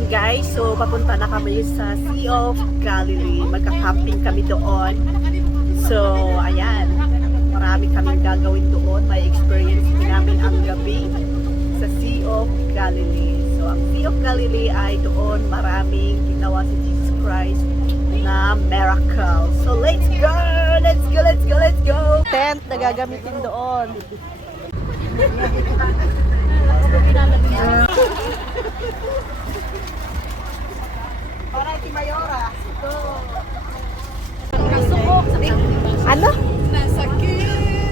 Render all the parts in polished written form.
Ayan guys, so papunta na kami sa Sea of Galilee. Magka-camping kami doon. So, ayan. Marami kaming gagawin doon. May experience din namin ang gabi sa Sea of Galilee. So, ang Sea of Galilee ay doon maraming ginawa si Jesus Christ na miracle. So, let's go! Let's go! Let's go! Let's go! Tent na gagamitin doon. Alright, Mayora. Go! Nasubok. Ano? Nasakit.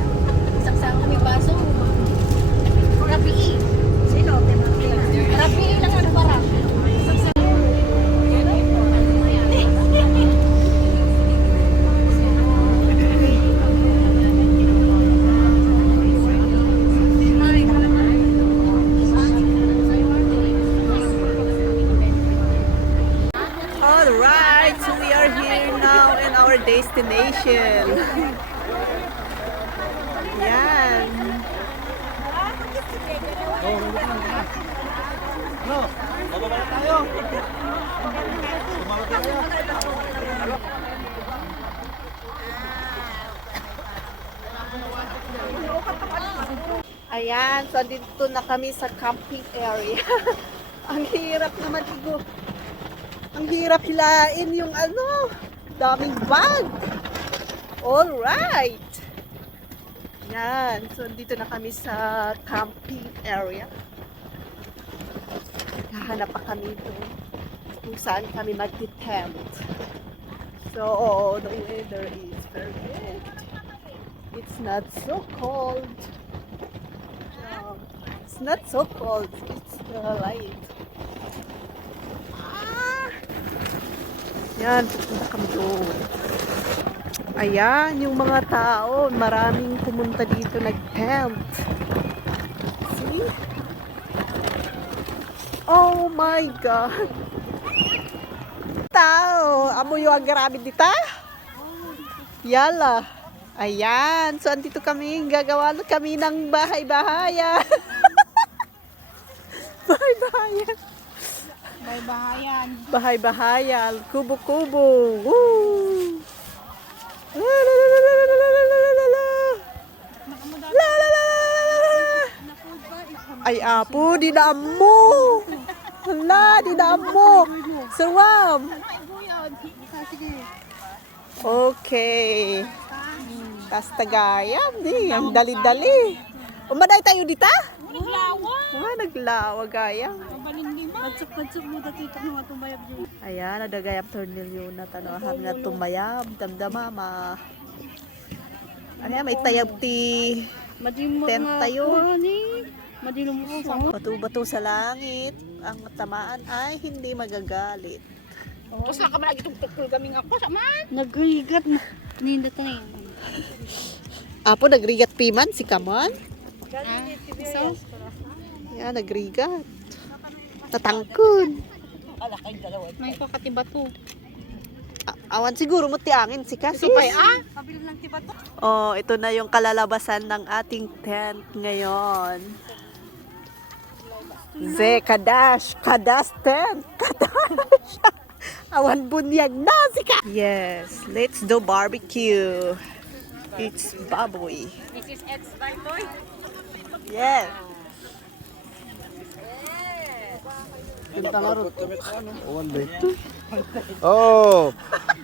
Saksak kami baso. Rapi. Sino? Rapi lang ang parang. Alright, so we are here now in our destination. Yan. Ayan, so dito na kami sa camping area. Ang hirap naman siguro. Ang hirap hilain yung ano, daming bag. Alright. Yan. So, dito na kami sa camping area. Hahanap pa kami doon kung saan kami mag-tent. So, the weather is perfect. It's not so cold. It's not so cold. It's light. Yan, pupunta kami doon. Ayan, yung mga tao, maraming pumunta dito nag-tent. See? Oh my God! Tao! Amo yung grabe dito? Yala! Ayan, so andito kami, gagawa na kami ng bahay-bahayan. Bahay-bahayan. Bahay-bahayan. Bahay-bahayan, kubo-kubo. Woo! Ay apo, di na mo. Hala, di na mo. Suwam. Okay. Kastagayan, di. Ang dali-dali. Umaday tayo dita? Naglawa. Naglawa gaya. Pagsuk-pagsuk mo dati ito mga tumayab yun. Ayan, nadagayap tornilyo na tanahan nga tumayab, damdamama. Ano yan, may tayab ti tent tayo. Madilong mo sa Bato-bato sa langit, ang tamaan ay hindi magagalit. Tapos lang kami lagi tukul kaming ako sa man. Nagrigat na. Ninda tayo. Apo, nagrigat piman si Kamon. So? Yan, nagrigat. Tatangkon. May pakatiba to. Awan siguro mo tiangin si Kasi. Ito pa Pabilim lang tiba to. Oh, ito na yung kalalabasan ng ating tent ngayon. Kadash tent. Kadash. Awan bunyag na si Ka. Yes, let's do barbecue. It's baboy. This is Ed's Toy. Yes. Oh,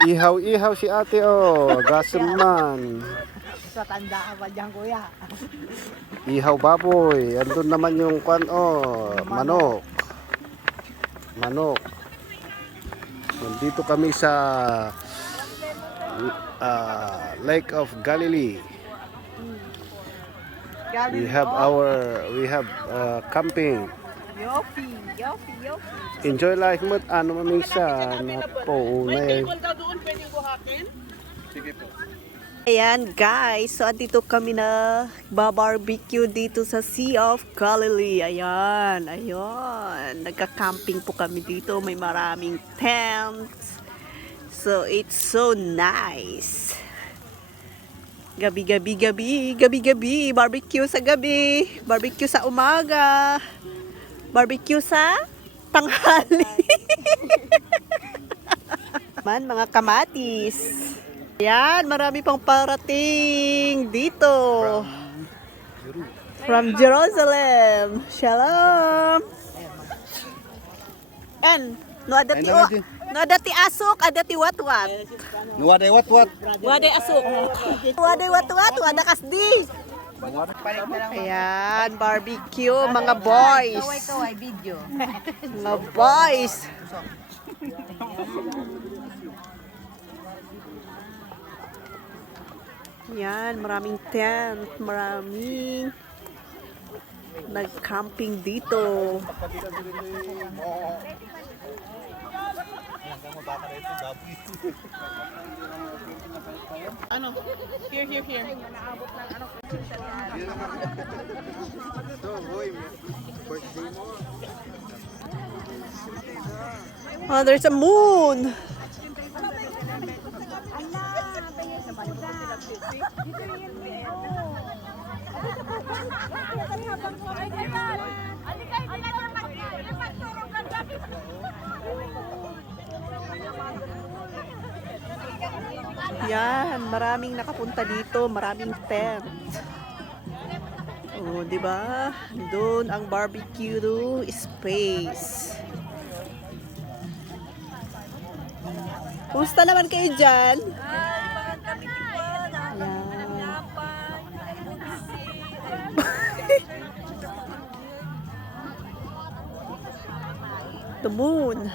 ihaw-ihaw si ate oh, gaseman. Sa tandaan pa dyan, kuya. Ihaw baboy, andun naman yung kwan oh, manok. Manok. Nandito kami sa Lake of Galilee. We have camping. Yopi. Enjoy life mo ano mamisa na po unay. Ayan guys, so andito kami na barbecue dito sa Sea of Galilee. Ayan. Nagka-camping po kami dito. May maraming tents. So it's so nice. Gabi, barbecue sa gabi, barbecue sa umaga, barbecue sa tanghali. Man, mga kamatis. Yan, marami pang parating dito. From Jerusalem. Shalom. And, no adati asok, adati wat-wat. Nuwaday what? Waday asok. Waday wat-wat, wada kasdi. Ayan, barbecue, mga boys. Kaway video. Mga boys. Yan, maraming tent, maraming nag-camping dito. Ano? Here. Oh, there's a moon. Yan, maraming nakapunta dito, maraming tent. Oh, 'di ba? Doon ang barbecue space. Kumusta naman kayo dyan? Ayan. The moon.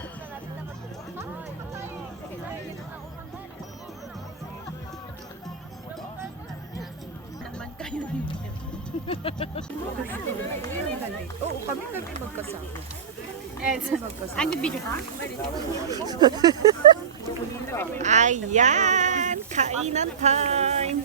Ano video ha? Ayan, kainan time.